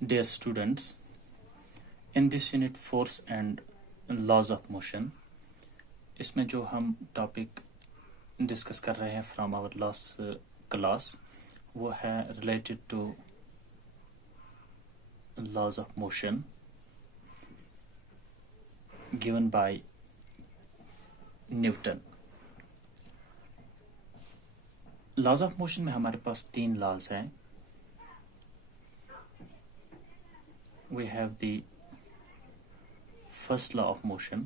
Dear students, in this unit force and laws of motion, इसमें जो हम topic discuss कर रहे हैं फ्रॉम आवर लास्ट क्लास वो है related to laws of motion given by Newton. laws of motion में हमारे पास 3 laws हैं। We have the first law of motion,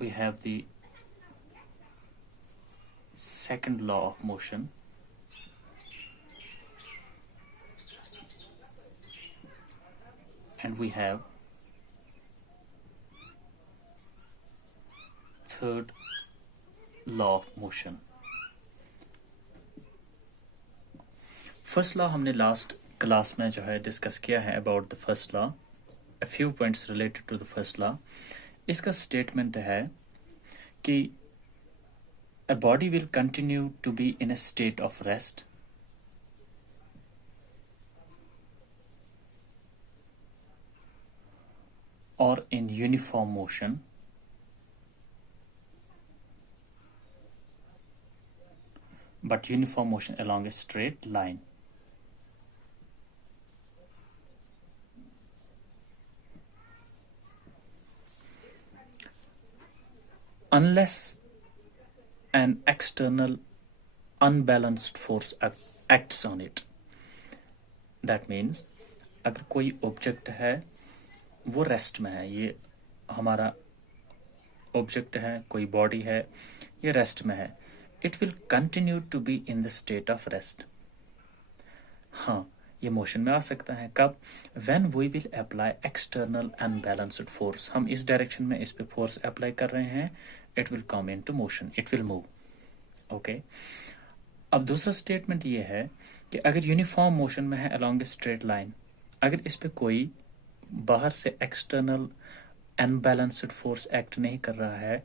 we have the second law of motion, and we have third law of motion. First law हमने last class में जो है discuss किया है about the first law, a few points related to the first law. इसका statement है कि a body will continue to be in a state of rest और in uniform motion but uniform motion along a straight line. Unless an external unbalanced force acts on it. That means अगर कोई object है वो rest में है, ये हमारा object है, कोई बॉडी है, ये रेस्ट में है, it will continue to be in the state of rest. हाँ, ये मोशन में आ सकता है कब? When we will apply external unbalanced force. हम इस डायरेक्शन में इस पे फोर्स अप्लाई कर रहे हैं, it will come into motion, it will move. Okay? अब दूसरा स्टेटमेंट ये है कि अगर यूनिफॉर्म मोशन में है along a straight line, अगर इस पे कोई बाहर से एक्सटर्नल अनबैलेंस्ड फोर्स एक्ट नहीं कर रहा है,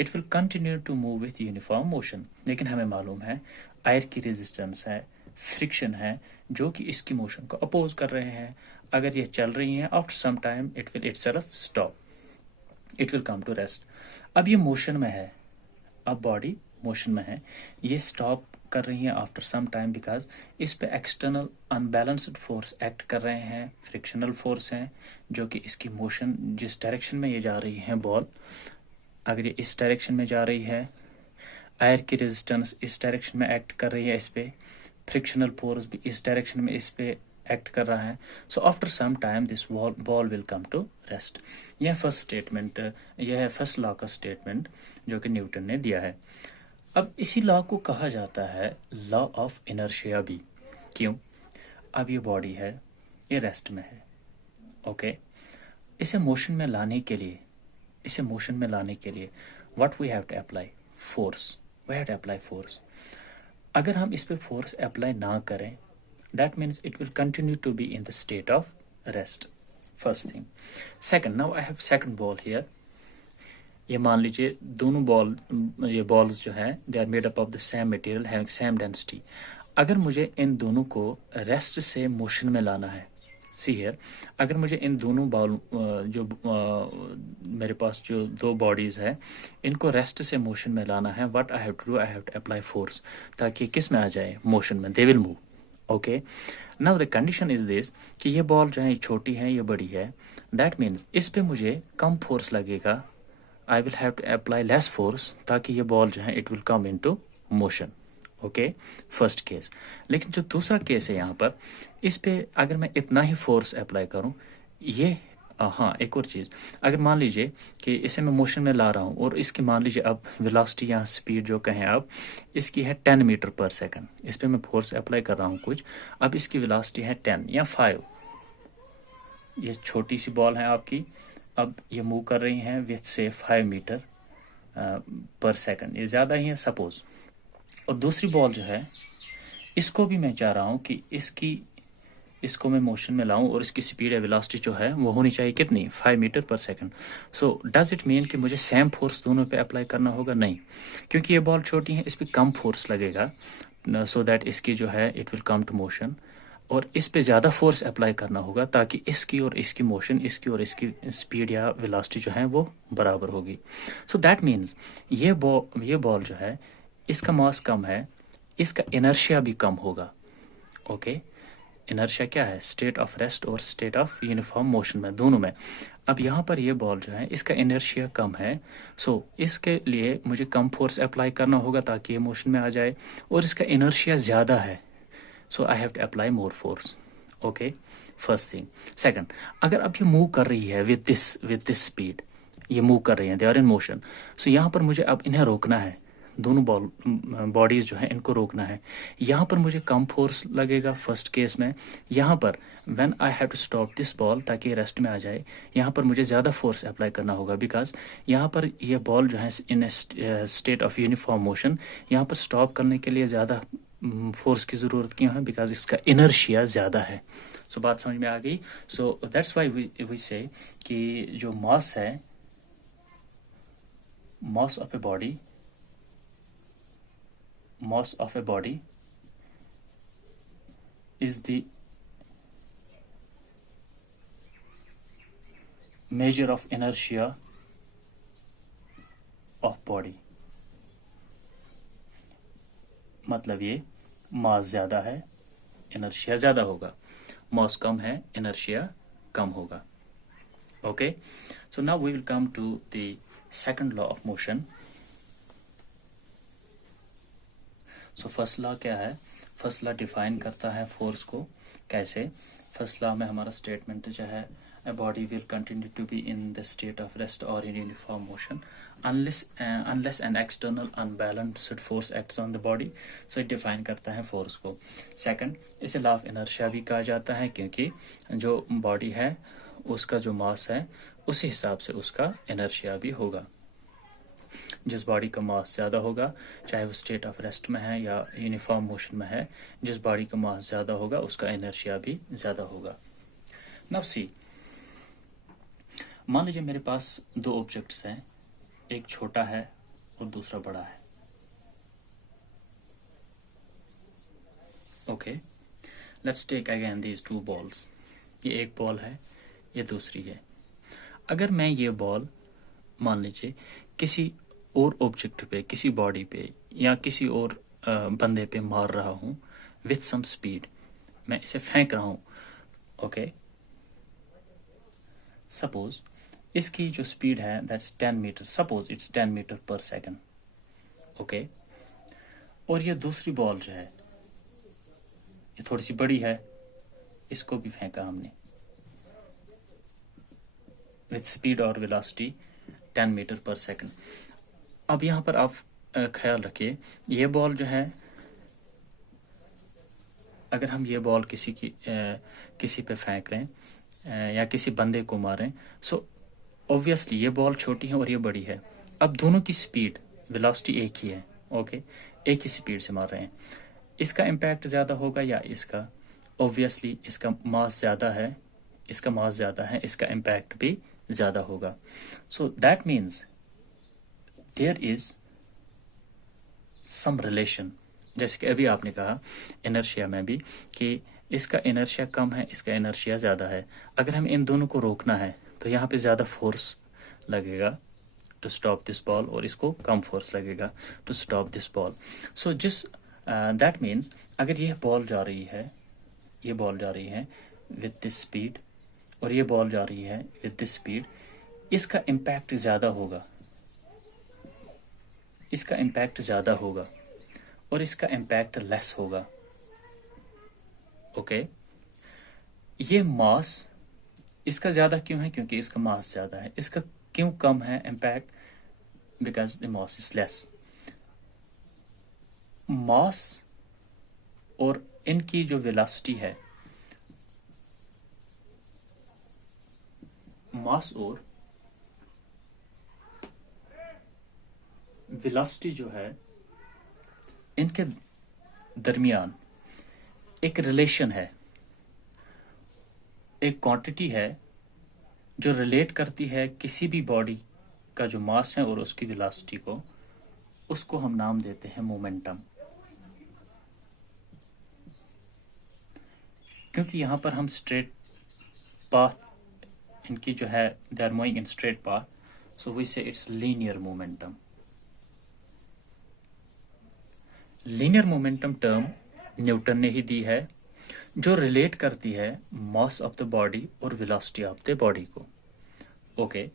it will continue to move with uniform motion. लेकिन हमें मालूम है एयर की रेजिस्टेंस है, फ्रिक्शन है, जो कि इसकी मोशन को अपोज कर रहे हैं। अगर ये चल रही हैं, after some time it will itself stop, it will come to rest. अब ये मोशन में है, अब बॉडी मोशन में है, ये स्टॉप कर रही है आफ्टर सम टाइम बिकॉज इस पे एक्सटर्नल अनबैलेंस्ड फोर्स एक्ट कर रहे हैं, फ्रिक्शनल फोर्स हैं, जो कि इसकी मोशन जिस डायरेक्शन में ये जा रही है बॉल, अगर ये इस डायरेक्शन में जा रही है, एयर की रेजिस्टेंस इस डायरेक्शन में एक्ट कर रही है, इस पे फ्रिक्शनल फोर्स भी इस डायरेक्शन में इस पे एक्ट कर रहा है। So after some time this ball will come to rest. यह फर्स्ट स्टेटमेंट, यह है फर्स्ट लॉ का स्टेटमेंट जो कि न्यूटन ने दिया है। अब इसी लॉ को कहा जाता है लॉ ऑफ इनर्शिया भी। क्यों? अब ये बॉडी है, ये रेस्ट में है, ओके। इसे मोशन में लाने के लिए, इसे मोशन में लाने के लिए what we have to apply? Force. We have to apply force. अगर हम इस पे फोर्स अप्लाई ना करें, that means it will continue to be in the state of rest. First thing. Second, now I have second ball here. ये मान लीजिए दोनों बॉल, ये बॉल्स जो हैं they are made up of the same material having same density. अगर मुझे इन दोनों को रेस्ट से मोशन में लाना है, सी हियर, अगर मुझे इन दोनों बॉल जो मेरे पास जो दो बॉडीज है, इनको रेस्ट से मोशन में लाना है, what I have to do? I have to apply force, ताकि किस में आ जाए? मोशन में, they will move. Okay, now the condition is this कि ये बॉल जो है छोटी है, ये बड़ी है, दैट मीन्स इस पे मुझे कम फोर्स लगेगा। I will have to apply less force ताकि ये बॉल जो है it will come into motion. Okay, first case. लेकिन जो दूसरा केस है यहाँ पर, इस पे अगर मैं इतना ही फोर्स अप्लाई करूँ, ये हाँ, एक और चीज़, अगर मान लीजिए कि इसे मैं मोशन में ला रहा हूँ और इसकी मान लीजिए अब वेलोसिटी या स्पीड जो कहें अब इसकी है 10 मीटर पर सेकंड, इस पे मैं फोर्स अप्लाई कर रहा हूँ कुछ, अब इसकी वेलोसिटी है 10 या 5। ये छोटी सी बॉल है आपकी, अब ये मूव कर रही हैं विथ से 5 मीटर पर सेकंड, ये ज़्यादा ही है सपोज। और दूसरी बॉल जो है, इसको भी मैं चाह रहा हूँ कि इसको मैं मोशन में लाऊं और इसकी स्पीड या वेलोसिटी जो है वो होनी चाहिए कितनी? 5 metre per second. So does it mean कि मुझे सेम फोर्स दोनों पे अप्लाई करना होगा? नहीं, क्योंकि ये बॉल छोटी है, इस पर कम फोर्स लगेगा, सो दैट इसकी जो है it will come to motion, और इस पे ज़्यादा फोर्स अप्लाई करना होगा ताकि इसकी और इसकी मोशन, इसकी और इसकी स्पीड या वेलोसिटी जो है वो बराबर होगी। सो दैट मीन्स ये बॉल जो है इसका मास कम है, इसका इनर्शिया भी कम होगा। ओके, इनर्शिया क्या है? स्टेट ऑफ रेस्ट और स्टेट ऑफ यूनिफॉर्म मोशन में, दोनों में। अब यहाँ पर ये बॉल जो है इसका इनर्शिया कम है, सो इसके लिए मुझे कम फोर्स अप्लाई करना होगा ताकि ये मोशन में आ जाए, और इसका इनर्शिया ज़्यादा है, so I have to apply more force. Okay, first thing. Second, अगर अब ये मूव कर रही है विद दिस स्पीड, ये मूव कर रही हैं, दे आर इन मोशन, सो यहाँ पर मुझे अब इन्हें रोकना है, दोनों बॉडीज जो है इनको रोकना है। यहाँ पर मुझे कम फोर्स लगेगा फर्स्ट केस में, यहाँ पर when I have to stop this ball ताकि रेस्ट में आ जाए, यहाँ पर मुझे ज़्यादा फोर्स अप्लाई करना होगा, बिकॉज यहाँ पर ये बॉल जो है इन स्टेट ऑफ यूनिफॉर्म मोशन, यहाँ पर स्टॉप करने के लिए ज़्यादा फोर्स की ज़रूरत क्यों है? बिकॉज इसका इनर्शिया ज़्यादा है। सो बात समझ में आ गई। सो दैट्स वाई वी से कि जो मास है, mass of a body is the measure of inertia of body। मतलब ये मास ज़्यादा है, इनर्शिया ज़्यादा होगा, मास कम है, इनर्शिया कम होगा। Okay, so now we will come to the second law of motion. So first law क्या है? फर्स्ट लॉ डिफाइन करता है फोर्स को। कैसे? फर्स्ट लॉ में हमारा स्टेटमेंट जो है, a body will continue to be in the state of rest or in uniform motion unless an external unbalanced force acts on the body। so it define करता है force को। Second, इसे law of inertia भी कहा जाता है, क्योंकि जो बॉडी है उसका जो मास है उसी हिसाब से उसका इनर्शिया भी होगा। जिस बॉडी का मास ज़्यादा होगा, चाहे वो स्टेट ऑफ रेस्ट में है या यूनिफॉर्म मोशन में है, जिस बॉडी का मास ज़्यादा होगा उसका इनर्शिया भी ज़्यादा होगा। नाउ सी, मान लीजिए मेरे पास दो ऑब्जेक्ट्स हैं, एक छोटा है और दूसरा बड़ा है। Okay, let's take again these two balls. ये एक बॉल है, ये दूसरी है। अगर मैं ये बॉल मान लीजिए किसी और ऑब्जेक्ट पे, किसी बॉडी पे या किसी और बंदे पे मार रहा हूँ विथ सम स्पीड, मैं इसे फेंक रहा हूँ। ओके, सपोज इसकी जो स्पीड है that's 10 metre, suppose it's 10 metre per second. Okay, और ये दूसरी बॉल जो है ये थोड़ी सी बड़ी है, इसको भी फेंका हमने विथ स्पीड और वेलोसिटी 10 मीटर पर सेकंड। अब यहाँ पर आप ख्याल रखिए, ये बॉल जो है, अगर हम ये बॉल किसी पे फेंक रहे हैं या किसी बंदे को मारें, सो ऑब्वियसली ये बॉल छोटी है और ये बड़ी है। अब दोनों की स्पीड, वेलोसिटी एक ही है। ओके, एक ही स्पीड से मार रहे हैं। इसका इम्पैक्ट ज़्यादा होगा या इसका? ऑब्वियसली इसका मास ज़्यादा है, इसका मास ज़्यादा है, इसका इम्पैक्ट भी ज़्यादा होगा। So that means there is some relation, जैसे कि अभी आपने कहा इनर्शिया में भी कि इसका इनर्शिया कम है, इसका इनर्शिया ज़्यादा है। अगर हम इन दोनों को रोकना है तो यहाँ पे ज़्यादा फोर्स लगेगा टू स्टॉप दिस बॉल, और इसको कम फोर्स लगेगा to stop this ball. So that means अगर ये बॉल जा रही है, ये बॉल जा रही है विद दिस स्पीड, और ये बॉल जा रही है विद दिस स्पीड, इसका इम्पैक्ट ज़्यादा होगा, इसका इम्पैक्ट ज़्यादा होगा और इसका इम्पैक्ट लेस होगा। ओके, ये मास इसका ज़्यादा क्यों है? क्योंकि इसका मास ज़्यादा है। इसका क्यों कम है impact? Because the mass is less. Mass और इनकी जो वेलोसिटी है, मास और वेलोसिटी जो है, इनके दरमियान एक रिलेशन है, एक क्वांटिटी है जो रिलेट करती है किसी भी बॉडी का जो मास है और उसकी वेलोसिटी को, उसको हम नाम देते हैं मोमेंटम। क्योंकि यहाँ पर हम स्ट्रेट पाथ इनकी जो है they are moving in straight path, so we say it's linear momentum. Linear momentum term Newton ने ही दी है, जो रिलेट करती है मास ऑफ द बॉडी और वेलोसिटी ऑफ द बॉडी को। ओके,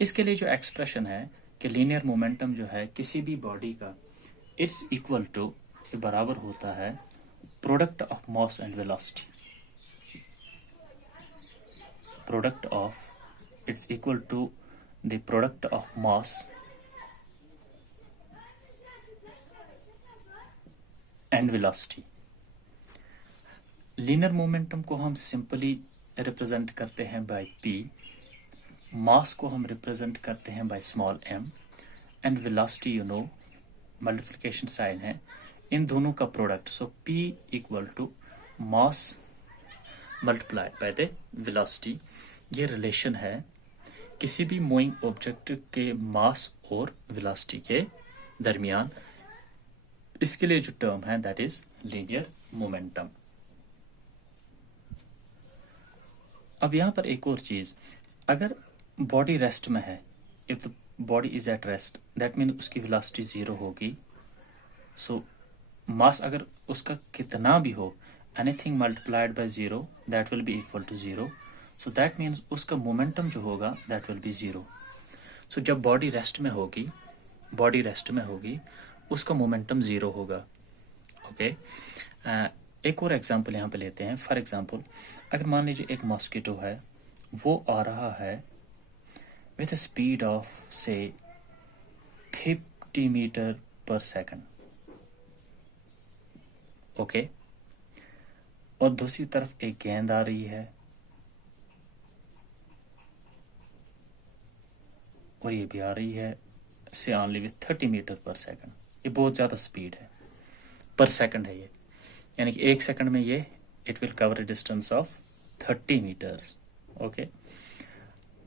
इसके लिए जो एक्सप्रेशन है कि लीनियर मोमेंटम जो है किसी भी बॉडी का, इट्स इक्वल टू, बराबर होता है product of mass and velocity. Product of, it's equal to the product of mass and velocity. Linear momentum को हम सिंपली रिप्रेजेंट करते हैं बाय p, मास को हम रिप्रेजेंट करते हैं by small m, and velocity you know multiplication sign है इन दोनों का product, so p equal to mass multiplied by the velocity. ये रिलेशन है किसी भी मूविंग ऑब्जेक्ट के मास और वेलोसिटी के दरमियान। इसके लिए जो टर्म है दैट इज लीनियर मोमेंटम। अब यहां पर एक और चीज, अगर बॉडी रेस्ट में है, if the body is at rest, that mean उसकी वेलोसिटी 0 होगी। सो मास अगर उसका कितना भी हो, anything multiplied by 0 that will be equal to 0, so that means उसका मोमेंटम जो होगा दैट विल बी 0। सो जब बॉडी रेस्ट में होगी, बॉडी रेस्ट में होगी, उसका मोमेंटम 0 होगा। ओके, एक और एग्जांपल यहाँ पे लेते हैं। फॉर एग्जांपल, अगर मान लीजिए एक मॉस्किटो है, वो आ रहा है विथ स्पीड ऑफ से 50 मीटर पर सेकंड। ओके, और दूसरी तरफ एक गेंद आ रही है और ये भी आ रही है से only with 30 metre per second. ये बहुत ज्यादा स्पीड है, पर सेकंड है ये, यानी कि 1 सेकंड में ये it will cover a distance of 30 metres. Okay,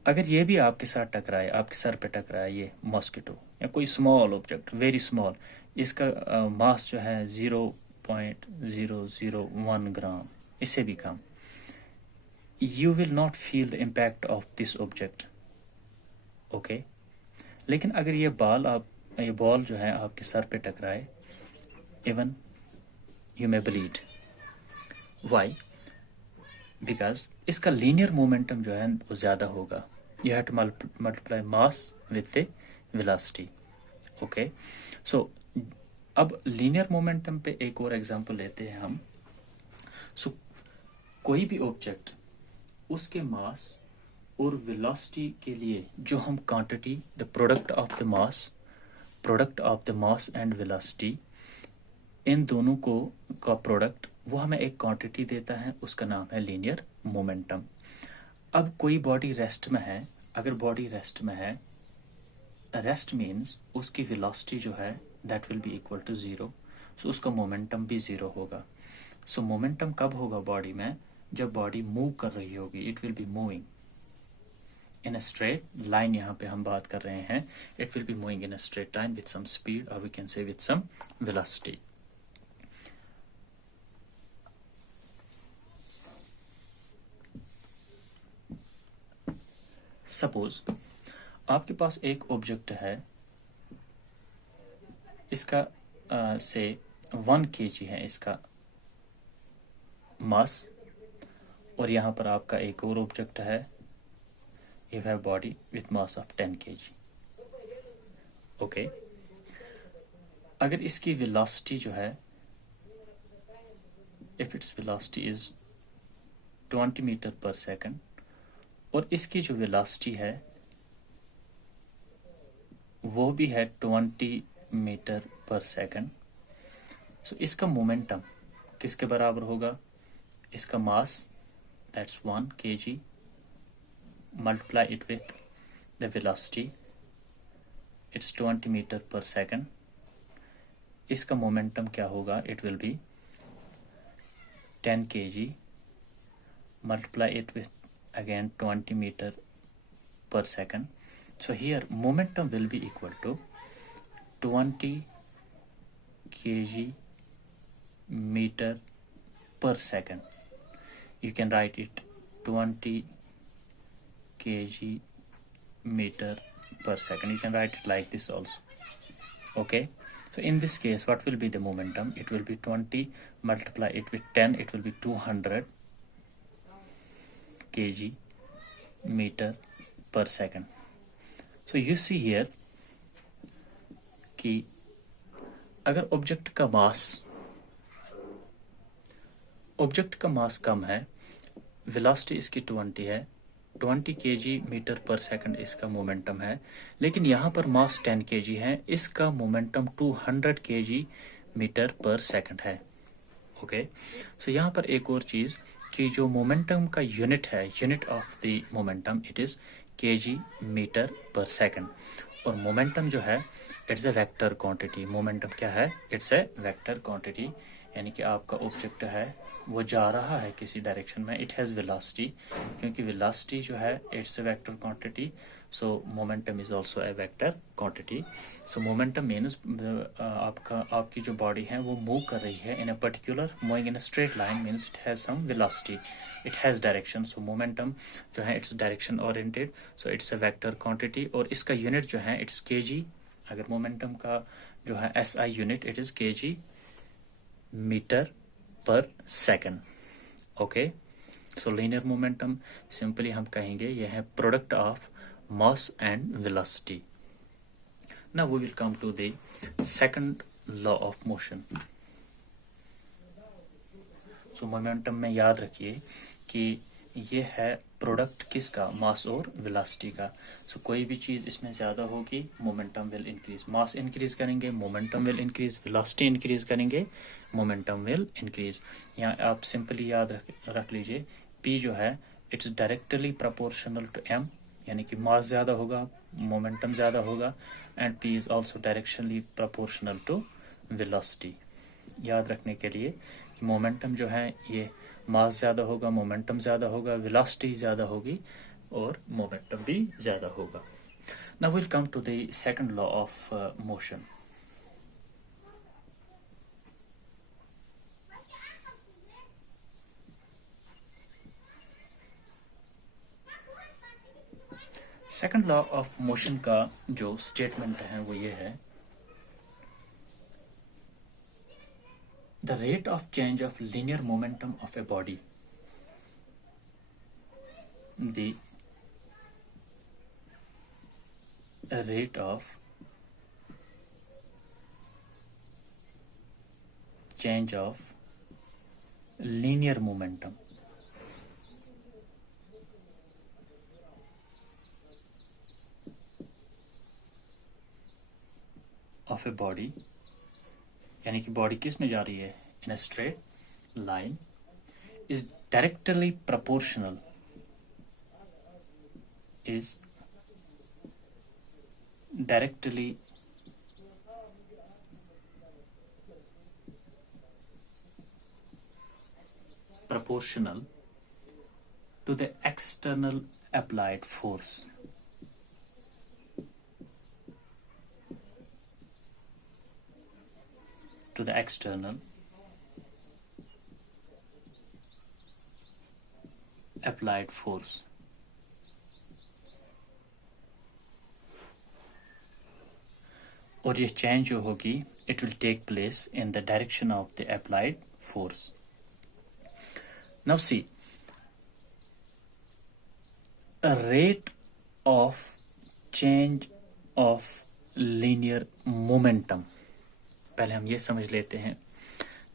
अगर ये भी आपके साथ टकराए, आपके सर पे टकराए ये मॉस्किटो या कोई स्मॉल ऑब्जेक्ट, वेरी स्मॉल, इसका मास जो है 0.001 ग्राम, इससे भी कम, you will not feel the impact of this object. Okay, लेकिन अगर ये बॉल जो है आपके सर पे टकराए, even you may bleed. Why? Because इसका लीनियर मोमेंटम जो है वो ज्यादा होगा। You have to multiply mass with the velocity. Okay? So अब लीनियर मोमेंटम पे एक और एग्जांपल लेते हैं हम। So कोई भी ऑब्जेक्ट, उसके मास और वेलोसिटी के लिए जो हम quantity, the product of the mass and velocity, इन दोनों को का प्रोडक्ट, वो हमें एक क्वांटिटी देता है, उसका नाम है लीनियर मोमेंटम। अब कोई बॉडी रेस्ट में है, अगर बॉडी रेस्ट में है, रेस्ट मीन्स उसकी वेलोसिटी जो है that will be equal to 0, so उसका मोमेंटम भी 0 होगा। सो मोमेंटम कब होगा बॉडी में? जब बॉडी मूव कर रही होगी, it will be moving in a straight line. यहाँ पे हम बात कर रहे हैं, it will be moving in a straight line with some speed, और we can say with some velocity. Suppose आपके पास एक ऑब्जेक्ट है, इसका से 1 kg है इसका मास, और यहां पर आपका एक और ऑब्जेक्ट है, you have body with mass of 10 kg। Okay, अगर इसकी वेलोसिटी जो है, if its velocity is 20 metre per second, और इसकी जो वेलोसिटी है वो भी है 20 मीटर पर सेकंड, सो इसका मोमेंटम किसके बराबर होगा? इसका mass that's 1 kg, multiply it with the velocity, it's 20 metre per second, इसका मोमेंटम क्या होगा? It will be 10 kg, multiply it with again 20 meter per second. So here momentum will be equal to 20 kg meter per second. you can write it 20 kg meter per second. You can write it like this also. Okay, so in this case, what will be the momentum? It will be 20, multiply it with 10, it will be 200 kg meter per second. So you see here कि अगर object का मास कम है, velocity इसकी 20 है, 20 kg metre per second इसका momentum है, लेकिन यहाँ पर मास 10 kg है, इसका momentum 200 kg metre per second है. ओके, सो यहाँ पर एक और चीज कि जो मोमेंटम का यूनिट है, unit of the momentum, it is kg metre per second. और मोमेंटम जो है, it's a vector quantity. Momentum क्या है? इट्स अ वेक्टर क्वांटिटी, यानी कि आपका ऑब्जेक्ट है वो जा रहा है किसी डायरेक्शन में. इट हैज वेलोसिटी, क्योंकि वेलोसिटी जो है it's a vector quantity, so momentum is also a vector quantity. So momentum means आपकी जो बॉडी है वो मूव कर रही है in a particular, moving in a straight line, means it has some velocity, it has direction. So momentum जो है it's direction oriented, so it's a vector quantity. और इसका यूनिट जो है इट्स केजी. अगर मोमेंटम का जो है SI unit, it is KG metre per second. Okay, so linear momentum simply हम कहेंगे यह है product of mass and velocity. Now we will come to the second law of motion. So momentum में याद रखिए कि ये है प्रोडक्ट किसका? मास और वेलोसिटी का. सो कोई भी चीज इसमें ज्यादा होगी, momentum will increase. Mass increase करेंगे, momentum will increase. Velocity increase करेंगे, मोमेंटम विल इंक्रीज. यहाँ आप सिंपली याद रख लीजिए, P जो है it's directly proportional to m, यानी कि मास ज्यादा होगा, मोमेंटम ज्यादा होगा, and P is also directionally proportional to velocity. याद रखने के लिए कि मोमेंटम जो है ये मास ज्यादा होगा, मोमेंटम ज्यादा होगा, वेलोसिटी ज्यादा होगी और मोमेंटम भी ज्यादा होगा. Now will come to the second law of motion. Second law of motion का जो स्टेटमेंट है वो ये है, the rate of change of linear momentum of a body, the rate of change of linear momentum of a body, यानी कि body किस में जा रही है? In a straight line, is directly proportional, is directly proportional to the external applied force. To the external applied force. और ये change जो होगी, it will take place in the direction of the applied force. Now see, a rate of change of linear momentum. पहले हम ये समझ लेते हैं,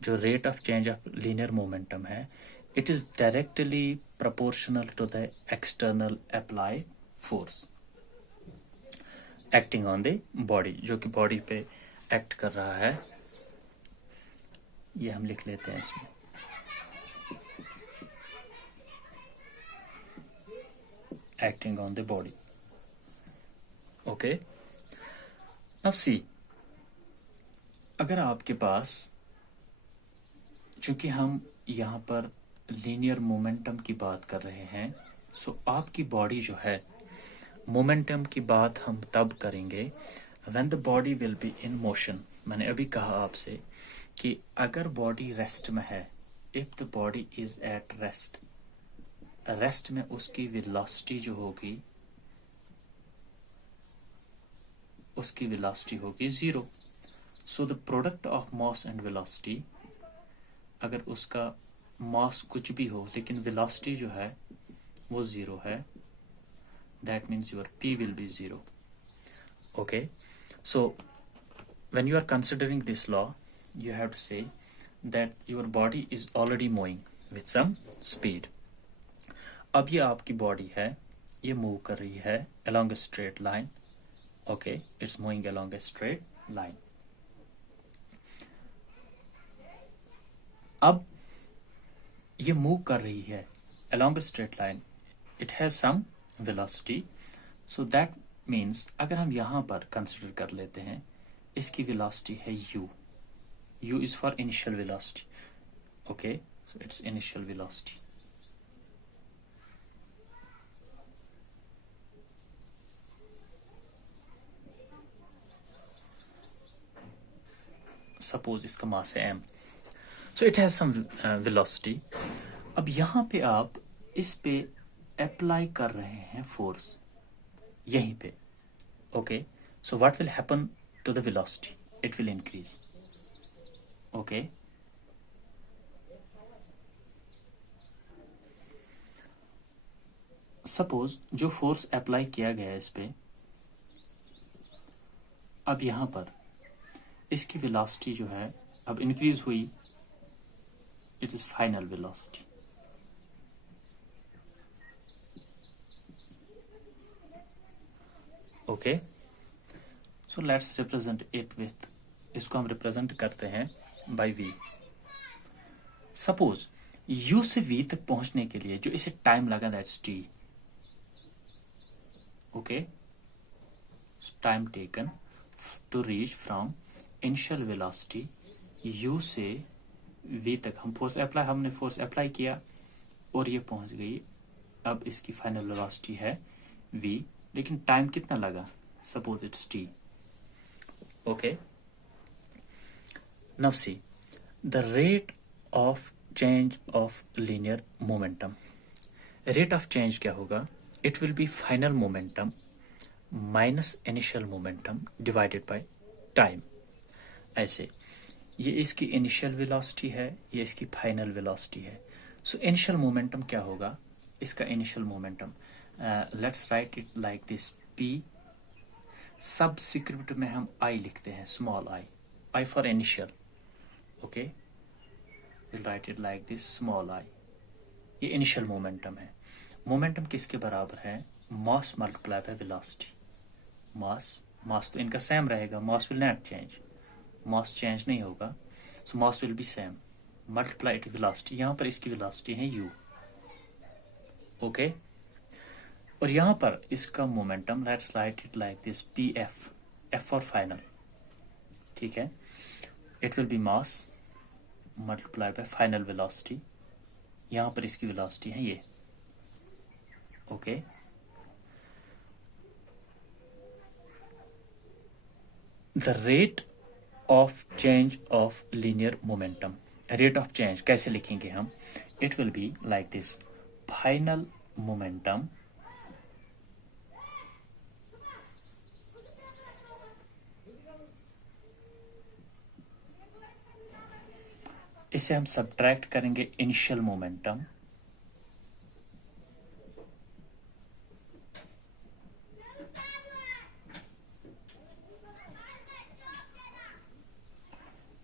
जो rate of change of linear momentum है, it is directly proportional to the external applied force acting on the body, जो कि बॉडी पे एक्ट कर रहा है. ये हम लिख लेते हैं इसमें, acting on the body. Okay, now see, अगर आपके पास, चूंकि हम यहाँ पर लीनियर मोमेंटम की बात कर रहे हैं, सो आपकी बॉडी जो है, मोमेंटम की बात हम तब करेंगे when the body will be in motion. मैंने अभी कहा आपसे कि अगर बॉडी रेस्ट में है, if the body is at rest, rest में उसकी वेलोसिटी जो होगी उसकी वेलोसिटी होगी 0। So the product of mass and velocity, अगर उसका मास कुछ भी हो लेकिन वेलोसिटी जो है वो 0 है, that means your P will be 0। Okay, so when you are considering this law, you have to say that your body is already moving with some speed. अब ये आपकी बॉडी है, ये मूव कर रही है along a straight line. Okay, it's moving along a straight line. अब ये मूव कर रही है along a straight line. It has some velocity. So that means अगर हम यहाँ पर कंसिडर कर लेते हैं, इसकी वेलोसिटी है u. u is for initial velocity. Okay, so it's initial velocity. Suppose इसका मास है m. So it has some velocity. अब यहाँ पे आप इस पे अप्लाई कर रहे हैं फोर्स, यहीं पे. Okay, so what will happen to the velocity? It will increase. Okay, suppose जो फोर्स अप्लाई किया गया है इस पे, अब यहां पर इसकी वेलोसिटी जो है अब इंक्रीज हुई, it is final velocity. Okay, so let's represent it with, इसको हम रिप्रेजेंट करते हैं बाय v. सपोज u से v तक पहुंचने के लिए जो इसे टाइम लगा, that's t. Okay, time taken to reach from initial velocity u से v तक, हमने फोर्स अप्लाई किया और ये पहुंच गई. अब इसकी फाइनल वेलोसिटी है v, लेकिन टाइम कितना लगा? Suppose it's t. Okay, now see the rate of change of linear momentum. Rate of change क्या होगा? It will B final momentum minus initial momentum divided by time. ऐसे ये इसकी initial velocity है, ये इसकी फाइनल वेलोसिटी है. So initial momentum क्या होगा? इसका initial momentum, let's write it like this, p. Subscript में हम i लिखते हैं, small i for initial. Okay, will write it like this, small i. ये इनिशियल मोमेंटम है. मोमेंटम किसके बराबर है? Mass multiply by velocity. Mass तो इनका सेम रहेगा, mass will not change, mass change नहीं होगा. So mass will be same, multiply to velocity. यहां पर इसकी वेलोसिटी है u. ओके, और यहां पर इसका momentum, let's write it like this, pf, f for final. ठीक है, it will B mass multiply bye final velocity. यहां पर इसकी वेलोसिटी है ये. Okay, the rate of change of linear momentum. Rate of change कैसे लिखेंगे हम? It will be like this, final momentum इसे हम सब्ट्रैक्ट करेंगे इनिशियल मोमेंटम,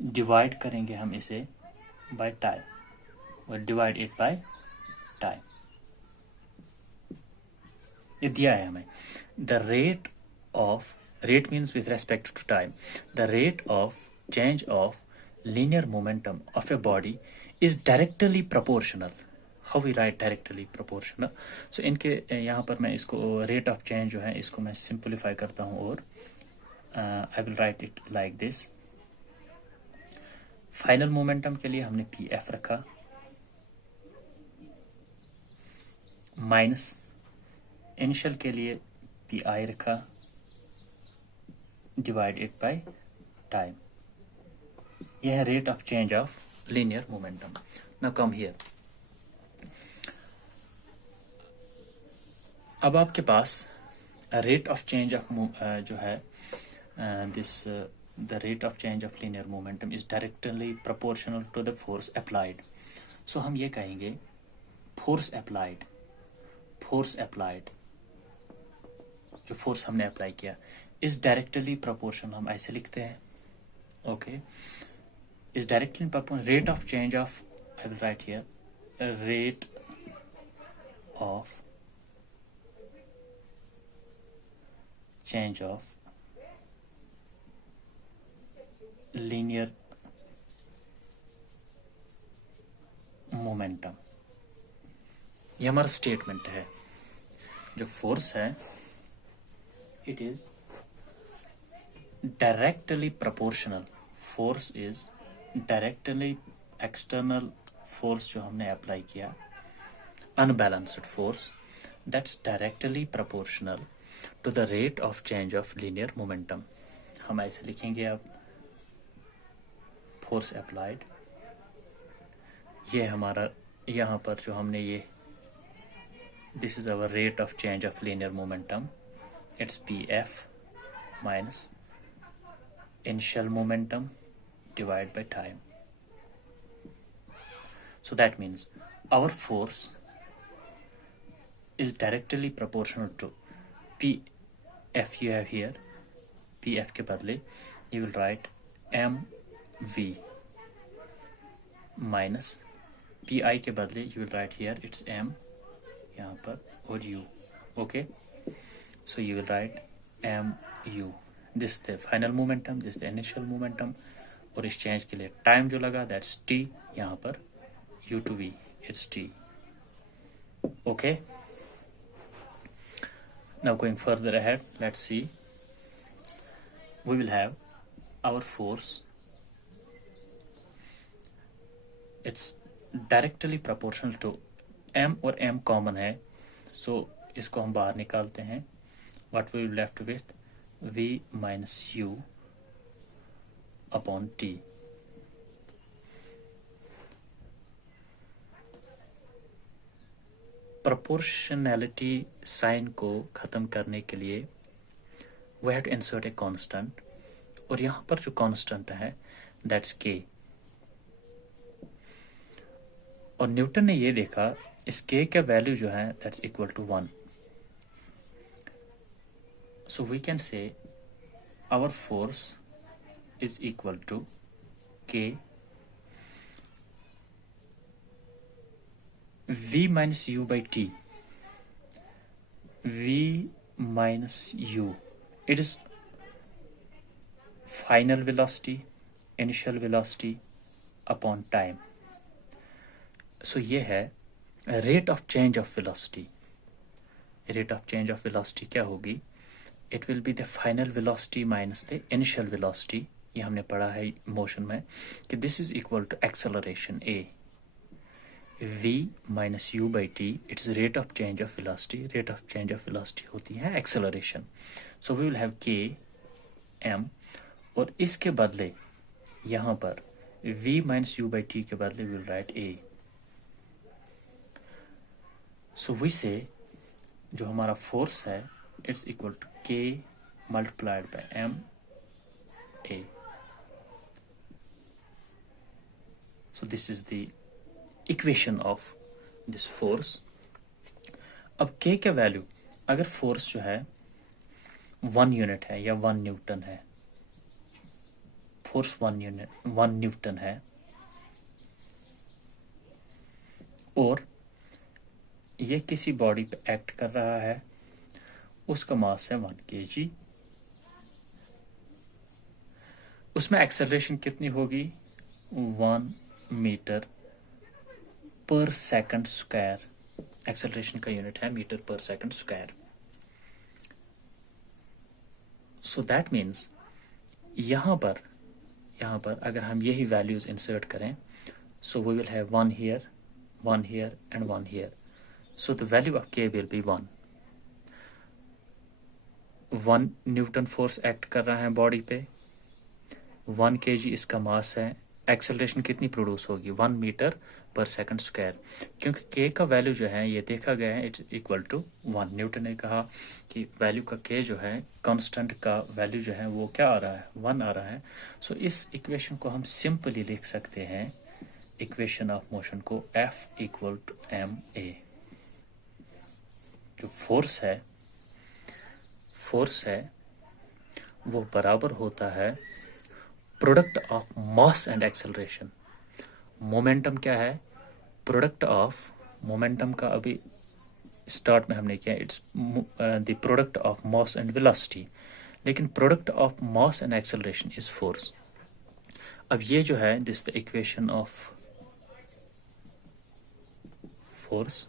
डिवाइड करेंगे हम इसे बाय टाइम, और डिवाइड इट बाय टाइम. ये दिया है हमें. The rate means with respect to time. The rate of change of linear momentum of a body is directly proportional. How we write directly proportional? So इनके यहाँ पर मैं इसको rate of change जो है इसको मैं simplify करता हूँ, और I will write it like this. Final momentum के लिए हमने pf रखा, माइनस इनिशियल के लिए pi रखा, डिवाइड इट बाय टाइम. यह है rate of change of linear momentum. Now come here. अब आपके पास रेट ऑफ चेंज ऑफ जो है this the rate of change of linear momentum is directly proportional to the force applied. So हम ये कहेंगे फोर्स अप्लाइड जो force हमने अप्लाई किया इज डायरेक्टली प्रोपोर्शनल, हम ऐसे लिखते हैं. Okay, is directly proportional rate of change of, I will write here rate of change of linear momentum. ये हमारा स्टेटमेंट है. जो फोर्स है it is directly proportional. Force is directly external force जो हमने अप्लाई किया, unbalanced force, that's directly proportional to the rate of change of linear momentum. हम ऐसे लिखेंगे अब फोर्स अप्लाइड, ये हमारा यहाँ पर जो हमने ये this is our rate of change of linear momentum, it's P F minus initial momentum divide by time. So that means our force is directly proportional to Pf. You have here Pf के बदले you will write mv minus Pi के बदले you will write here it's m यहाँ पर और u. Okay, so you will write mu. This the final momentum, this the initial momentum. और इस change के लिए टाइम जो लगा that's t, यहाँ पर u to v it's t. Okay, now going further ahead, let's see. We will have our force, it's directly proportional to m और m common है, so इसको हम बाहर निकालते हैं. What we will left with v minus u upon t. Proportionality sign को खत्म करने के लिए we have to insert a constant, और यहाँ पर जो कांस्टेंट है दैट्स के. और न्यूटन ने ये देखा इस के का वैल्यू जो है that's equal to 1. So we can say our force is equal to k v minus u by t. v minus u, it is final velocity, initial velocity upon time. So ये है rate of change of velocity. Rate of change of velocity क्या होगी? It will be the final velocity minus the initial velocity. ये हमने पढ़ा है motion में कि this is equal to acceleration a. v minus u by t, it's rate of change of velocity. Rate of change of velocity होती है acceleration. So we will have k m, और इसके बदले यहाँ पर v minus u by t के बदले we will write a. So we say जो हमारा force है it's equal to k multiplied by m a. So this is the equation of this force. अब के का वैल्यू, अगर फोर्स जो है 1 यूनिट है या 1 न्यूटन है, फोर्स 1 न्यूटन है और ये किसी बॉडी पे एक्ट कर रहा है, उसका मास है 1 kg, उसमें एक्सेलरेशन कितनी होगी 1 meter per second square. Acceleration का यूनिट है meter per second square. So that means यहाँ पर अगर हम यही वैल्यूज इंसर्ट करें, so we will have 1 here, 1 here and 1 here. So the value of k will be 1. 1 newton force act कर रहा है बॉडी पे, 1 kg इसका मास है, एक्सेलरेशन कितनी प्रोड्यूस होगी 1 मीटर पर सेकंड स्क्वायर, क्योंकि के का वैल्यू जो है ये देखा गया है इट्स इक्वल टू 1। न्यूटन ने कहा कि वैल्यू का के जो है कांस्टेंट का वैल्यू जो है वो क्या आ रहा है 1 आ रहा है। सो इस इक्वेशन को हम सिंपली लिख सकते हैं, इक्वेशन ऑफ मोशन को F equal to m a. जो फोर्स है वो बराबर होता है product of mass and acceleration. Momentum क्या है, प्रोडक्ट ऑफ मोमेंटम का अभी स्टार्ट में हमने किया, it's the product of mass and velocity, लेकिन product of mass and acceleration is force. अब ये जो है this the equation of force.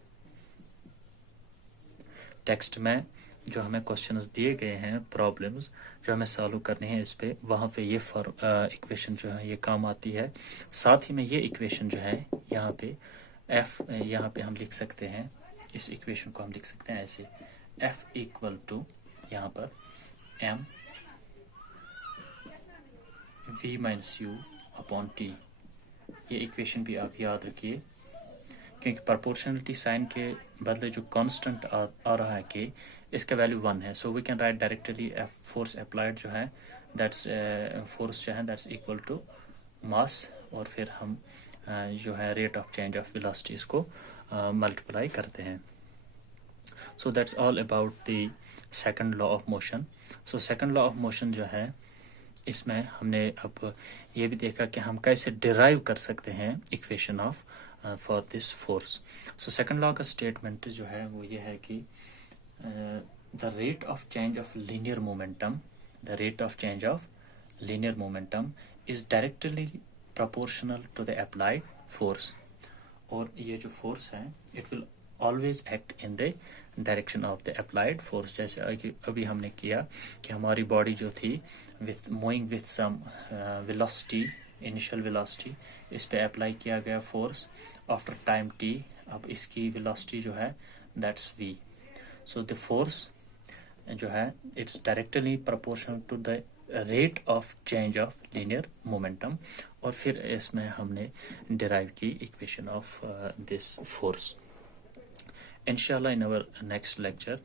Text में जो हमें क्वेश्चंस दिए गए हैं, प्रॉब्लम्स जो हमें सॉल्व करने हैं इस पे, वहाँ पे ये इक्वेशन जो है ये काम आती है। साथ ही में ये इक्वेशन जो है यहाँ पे यहाँ पे हम लिख सकते हैं, इस इक्वेशन को हम लिख सकते हैं ऐसे, F इक्वल टू यहाँ पर m v minus you upon T. ये इक्वेशन भी आप याद रखिए, क्योंकि प्रोपोर्शनलिटी साइन के बदले जो कांस्टेंट आ रहा है के, इसका वैल्यू 1 है। So we can write directly force applied जो है दैट्स फोर्स जो है दैट्स इक्वल टू मास, और फिर हम जो है rate of change of velocity इसको मल्टीप्लाई करते हैं। So that's all about the second law of motion. So second law of motion जो है इसमें हमने अब ये भी देखा कि हम कैसे डिराइव कर सकते हैं equation of for this force. So second law का स्टेटमेंट जो है वो ये है कि the rate of change of linear momentum, the rate of change of linear momentum is directly proportional to the applied force। और ये जो फोर्स है it will always act in the direction of the applied force। जैसे अभी हमने किया कि हमारी बॉडी जो थी with moving with some velocity, initial velocity, इस पे अप्लाई किया गया फोर्स आफ्टर टाइम t। अब इसकी velocity जो है that's v। so the force जो है it's directly proportional to the rate of change of linear momentum. और फिर इसमें हमने डिराइव की इक्वेशन ऑफ दिस फोर्स। इंशाल्लाह in our next lecture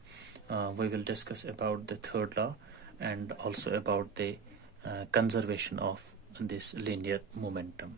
we will discuss about the third law and also about the conservation of this linear momentum.